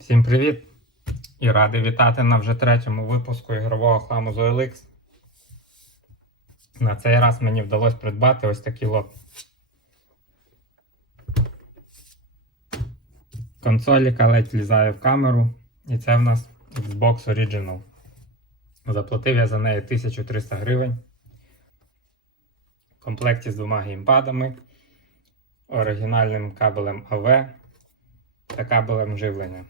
Всім привіт! І радий вітати на вже третьому випуску ігрового хламу з OLX. На цей раз мені вдалося придбати ось такий лот. Консоль, яка ледь влізає в камеру. І це в нас Xbox Original. Заплатив я за неї 1300 гривень. В комплекті з двома геймпадами, оригінальним кабелем AV та кабелем живлення.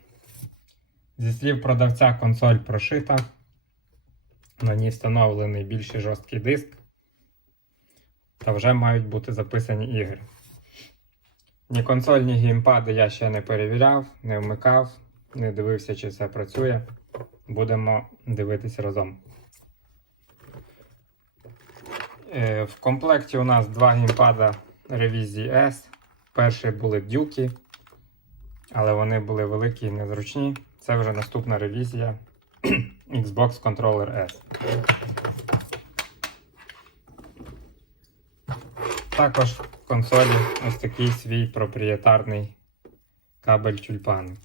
Зі слів продавця, консоль прошита. На ній встановлений більший жорсткий диск. Та вже мають бути записані ігри. Ні консоль, ні геймпади я ще не перевіряв, не вмикав, не дивився, чи все працює. Будемо дивитися разом. Е, В комплекті у нас два геймпада ревізії S. Перші були дюки, але вони були великі і незручні. Це вже наступна ревізія Xbox Controller S. Також в консолі ось такий свій проприєтарний кабель тюльпани.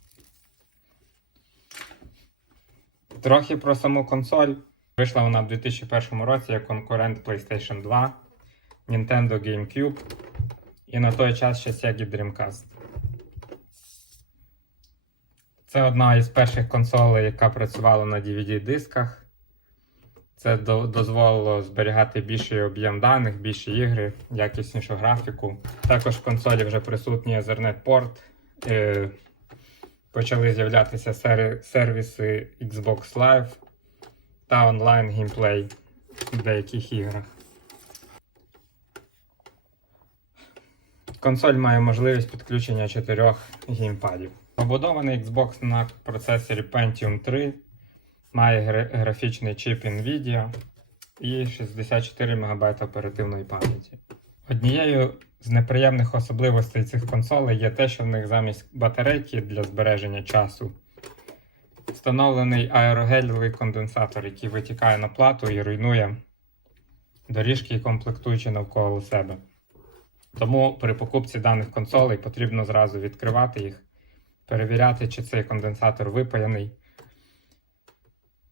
Трохи про саму консоль. Вийшла вона в 2001 році як конкурент PlayStation 2, Nintendo GameCube і на той час ще Sega Dreamcast. Це одна із перших консолей, яка працювала на DVD-дисках. Це до- дозволило зберігати більший об'єм даних, більші ігри, якіснішу графіку. Також в консолі вже присутній Ethernet порт. Е, почали з'являтися сервіси Xbox Live та онлайн геймплей в деяких іграх. Консоль має можливість підключення чотирьох геймпадів. Побудований Xbox на процесорі Pentium 3, має графічний чип Nvidia і 64 МБ оперативної пам'яті. Однією з неприємних особливостей цих консолей є те, що в них замість батарейки для збереження часу встановлений аерогелевий конденсатор, який витікає на плату і руйнує доріжки і комплектуючі навколо себе. Тому при покупці даних консолей потрібно зразу відкривати їх, перевіряти, чи цей конденсатор випаяний.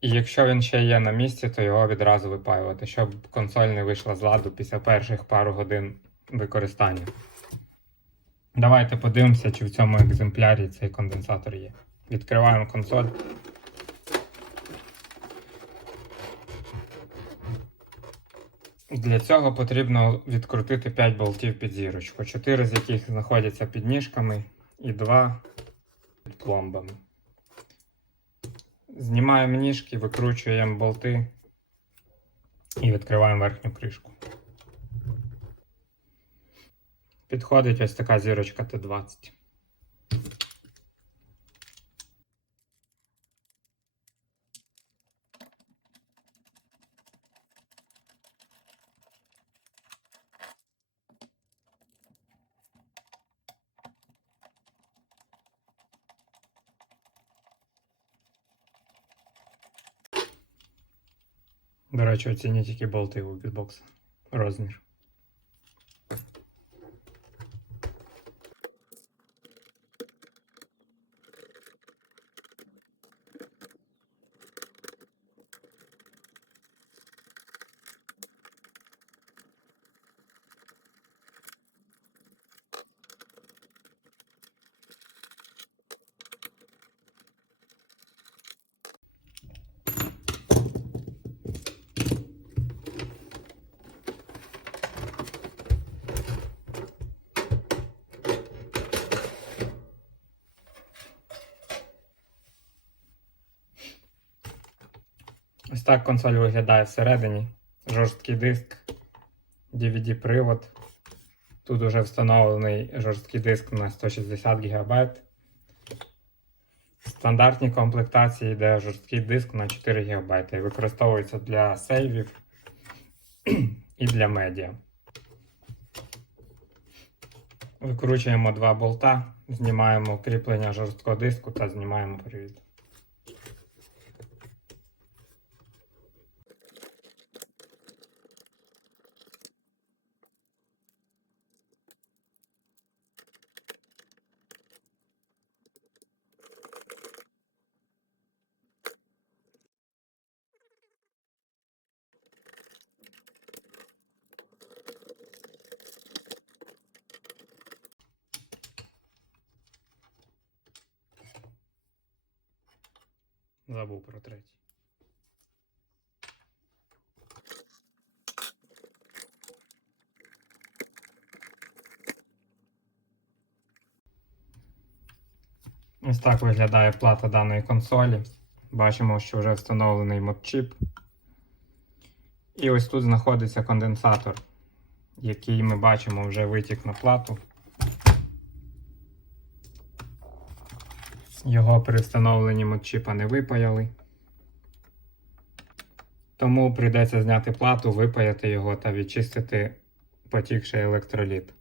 І якщо він ще є на місці, то його відразу випаювати, щоб консоль не вийшла з ладу після перших пару годин використання. Давайте подивимося, чи в цьому екземплярі цей конденсатор є. Відкриваємо консоль. Для цього потрібно відкрутити 5 болтів під зірочку, 4 з яких знаходяться під ніжками і 2 під пломбами. Знімаємо ніжки, викручуємо болти і відкриваємо верхню кришку. Підходить ось така зірочка Т20. До речі, оцініть які болти у бітбокса. Розмір. Ось так консоль виглядає всередині. Жорсткий диск, DVD-привод. Тут вже встановлений жорсткий диск на 160 ГБ. В стандартній комплектації йде жорсткий диск на 4 ГБ і використовується для сейвів і для медіа. Викручуємо два болта, знімаємо кріплення жорсткого диску та знімаємо привід. Забув про третій. Ось так виглядає плата даної консолі. Бачимо, що вже встановлений модчип. І ось тут знаходиться конденсатор, який ми бачимо вже витік на плату. Його при встановленні модчіпа не випаяли. Тому прийдеться зняти плату, випаяти його та відчистити потікший електроліт.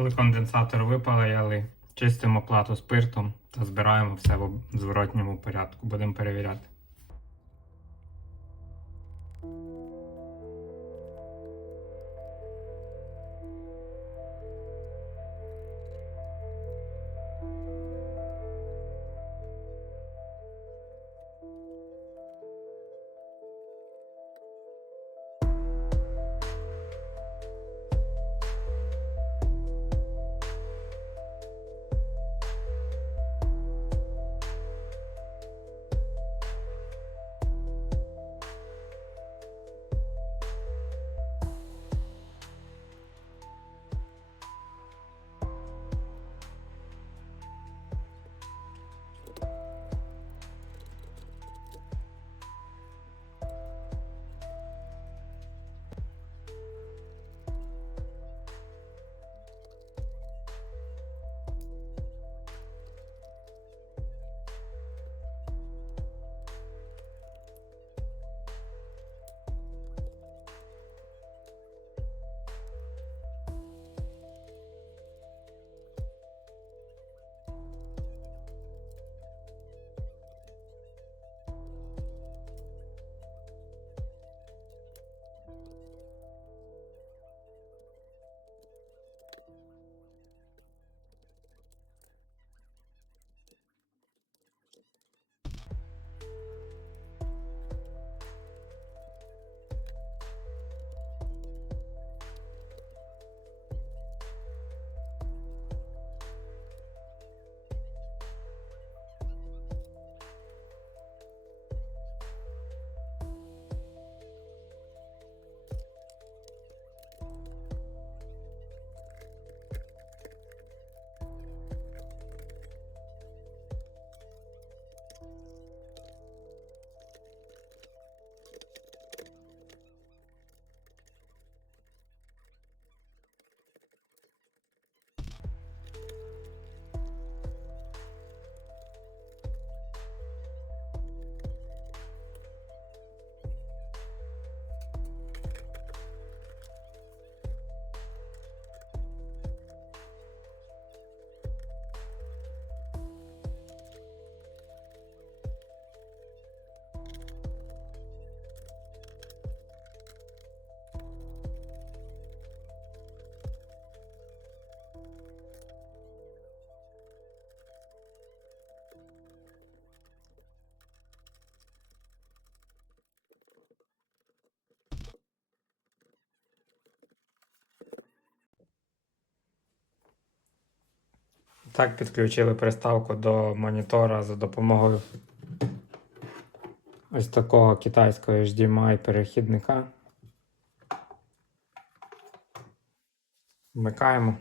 Коли конденсатор випаяли, чистимо плату спиртом та збираємо все в зворотньому порядку. Будемо перевіряти. Так підключили приставку до монітора за допомогою ось такого китайського HDMI перехідника. Вмикаємо.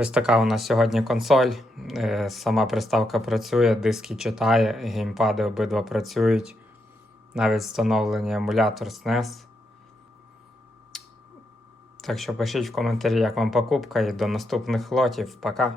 Ось така у нас сьогодні консоль. Е, Сама приставка працює, диски читає, геймпади обидва працюють. Навіть встановлений емулятор SNES. Так що пишіть в коментарі, як вам покупка, і до наступних лотів. Пока!